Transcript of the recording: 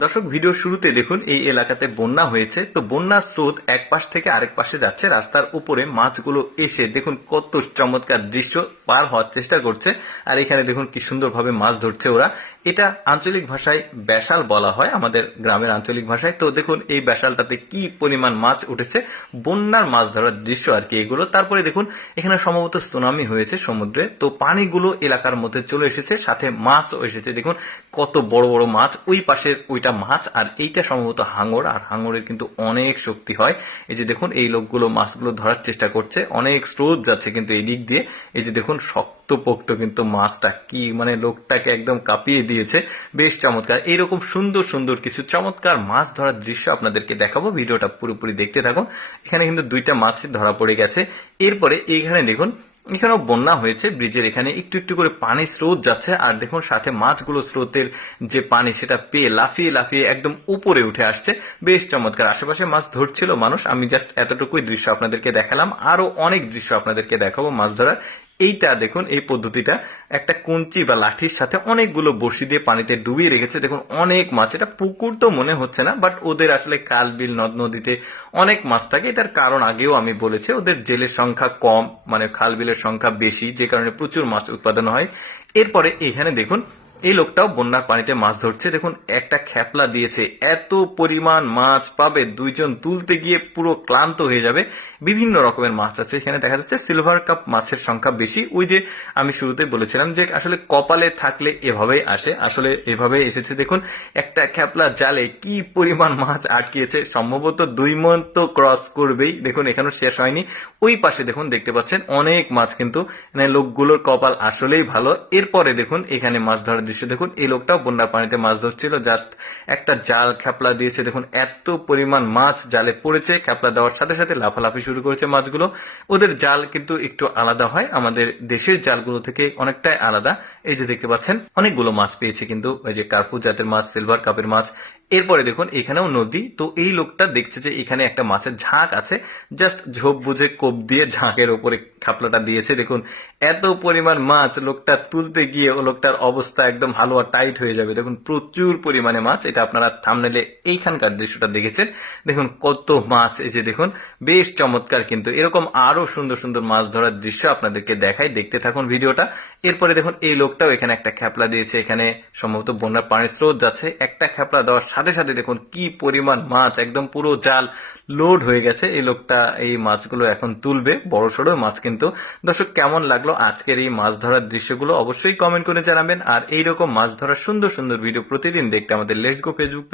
দর্শক, ভিডিও শুরুতে দেখুন এই এলাকাতে বন্যা হয়েছে। তো বন্যার স্রোত এক পাশ থেকে আরেক পাশে যাচ্ছে, রাস্তার উপরে মাছগুলো এসে দেখুন কত চমৎকার দৃশ্য পার হওয়ার চেষ্টা করছে। আর এখানে দেখুন কি সুন্দরভাবে মাছ ধরছে ওরা। এটা আঞ্চলিক ভাষায় ব্যাসাল বলা হয়, আমাদের গ্রামের আঞ্চলিক ভাষায়। তো দেখুন এই ব্যাসালটাতে কি পরিমাণ মাছ উঠেছে, বন্যার মাছ ধরার দৃশ্য আর কি এগুলো। তারপরে দেখুন এখানে সম্ভবত সুনামি হয়েছে সমুদ্রে, তো পানিগুলো এলাকার মধ্যে চলে এসেছে, সাথে মাছও এসেছে। দেখুন কত বড় বড় মাছ, ওই পাশের ওইটা মাছ আর এইটা সম্ভবত হাঙর। আর হাঙরের কিন্তু অনেক শক্তি হয়। এই যে দেখুন এই লোকগুলো মাছগুলো ধরার চেষ্টা করছে, অনেক স্রোত যাচ্ছে কিন্তু এই দিক দিয়ে। এই যে দেখুন শক্তপোক্ত কিন্তু মাছটা, কি মানে লোকটাকে একদম কাঁপিয়ে দিয়েছে। বেশ চমৎকার। এইরকম সুন্দর সুন্দর কিছু চমৎকার মাছ ধরার দৃশ্য আপনাদেরকে দেখাবো, ভিডিওটা পুরোপুরি দেখতে থাকুন। এখানে কিন্তু দুইটা মাছ ধরা পড়ে গেছে। এরপরে এইখানে দেখুন এখানেও বন্যা হয়েছে, ব্রিজের এখানে একটু একটু করে পানি স্রোত যাচ্ছে। আর দেখুন সাথে মাছগুলো স্রোতের যে পানি সেটা পেয়ে লাফিয়ে লাফিয়ে একদম উপরে উঠে আসছে। বেশ চমৎকার। আশেপাশে মাছ ধরছিল মানুষ, আমি জাস্ট এতটুকুই দৃশ্য আপনাদেরকে দেখালাম। আরো অনেক দৃশ্য আপনাদেরকে দেখাবো মাছ ধরার। এইটা দেখুন এই পদ্ধতিটা একটা কঞ্চি বা লাঠির সাথে অনেকগুলো বড়শি দিয়ে পানিতে ডুবিয়ে রেখেছে। দেখুন অনেক মাছ, এটা পুকুর তো মনে হচ্ছে না, বাট ওদের আসলে খাল বিল নদ নদীতে অনেক মাছ থাকে। এটার কারণ আগেও আমি বলেছি, ওদের জেলের সংখ্যা কম, মানে খাল বিলের সংখ্যা বেশি, যে কারণে প্রচুর মাছ উৎপাদন হয়। এরপরে এখানে দেখুন এই লোকটাও বন্যার পানিতে মাছ ধরছে। দেখুন একটা খেপলা দিয়েছে, এত পরিমাণ মাছ পাবে, দুইজন তুলতে গিয়ে পুরো ক্লান্ত হয়ে যাবে। বিভিন্ন রকমের মাছ আছে এখানে, দেখা যাচ্ছে সিলভার কাপ মাছের সংখ্যা বেশি। ওই যে আমি শুরুতে বলেছিলাম যে আসলে কপালে থাকলে এভাবেই আসে, আসলে এভাবে এসেছে। দেখুন একটা খেপলা জালে কি পরিমাণ মাছ আটকিয়েছে, সম্ভবত 2 মণ তো ক্রস করবেই। দেখুন এখানেও শেষ হয়নি। ওই পাশে দেখুন দেখতে পাচ্ছেন অনেক মাছ, কিন্তু মানে লোকগুলোর কপাল আসলেই ভালো। এরপরে দেখুন এখানে মাছ ধরার দৃশ্য দেখুন, এই লোকটাও বন্যার পানিতে মাছ ধরছিল, জাস্ট একটা জাল খেপলা দিয়েছে। দেখুন এত পরিমাণ মাছ জালে পড়েছে, খেপলা দেওয়ার সাথে সাথে লাফালাফি শুরু করেছে মাছগুলো। ওদের জাল কিন্তু একটু আলাদা হয়, আমাদের দেশের জালগুলো থেকে অনেকটাই আলাদা। এই যে দেখতে পাচ্ছেন অনেকগুলো মাছ পেয়েছে, কিন্তু ওই যে কার্পু জাতের মাছ, সিলভার কাপের মাছ। এরপরে দেখুন এখানেও নদী। তো এই লোকটা দেখছে যে এখানে একটা মাছের ঝাঁক আছে, জাস্ট ঝোপ বুঝে কোপ দিয়ে ঝাঁকের ওপরে খাপলাটা দিয়েছে। দেখুন এত পরিমাণ মাছ, লোকটা তুলতে গিয়ে ও লোকটার অবস্থা একদম হালুয়া টাইট হয়ে যাবে। দেখুন প্রচুর পরিমাণে মাছ, এটা আপনারা থাম্বনেলে এইখানকার দৃশ্যটা দেখেছেন। দেখুন কত মাছ, এই যে দেখুন বেশ চমৎকার। কিন্তু এরকম আরো সুন্দর সুন্দর মাছ ধরার দৃশ্য আপনাদেরকে দেখাই, দেখতে থাকুন ভিডিওটা। এরপরে দেখুন এই লোকটাও এখানে একটা খেপলা দিয়েছে, এখানে সম্ভবত বন্যার পানির স্রোত যাচ্ছে। একটা খেপলা দেওয়ার সাথে সাথে দেখুন কি পরিমাণ মাছ, একদম পুরো জাল লোড হয়ে গেছে। এই লোকটা এই মাছগুলো এখন তুলবে, বড় সড়ো মাছ। কিন্তু দর্শক, কেমন লাগলো আজকের এই মাছ ধরার দৃশ্যগুলো অবশ্যই কমেন্ট করে জানাবেন। আর এইরকম মাছ ধরার সুন্দর সুন্দর ভিডিও প্রতিদিন দেখতে আমাদের লেটস গো ফেসবুক